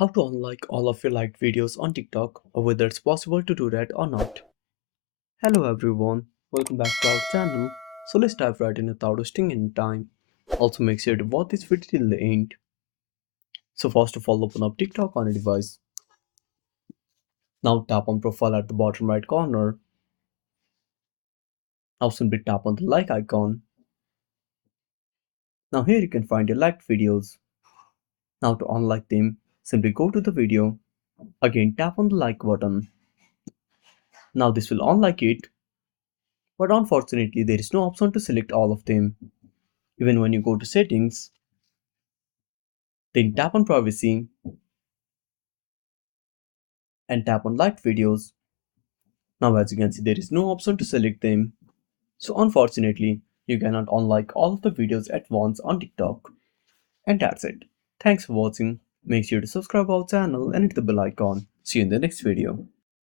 How to unlike all of your liked videos on TikTok, or whether it's possible to do that or not. Hello everyone, welcome back to our channel. So let's dive right in without wasting any time. Also make sure to watch this video till the end. So first of all, open up TikTok on a device. Now tap on profile at the bottom right corner. Now simply tap on the like icon. Now here you can find your liked videos. Now to unlike them, simply go to the video. Again tap on the like button. Now this will unlike it, but unfortunately there is no option to select all of them. Even when you go to settings, then tap on privacy and tap on liked videos. Now as you can see there is no option to select them. So unfortunately you cannot unlike all of the videos at once on TikTok. And that's it. Thanks for watching. Make sure to subscribe our channel and hit the bell icon. See you in the next video.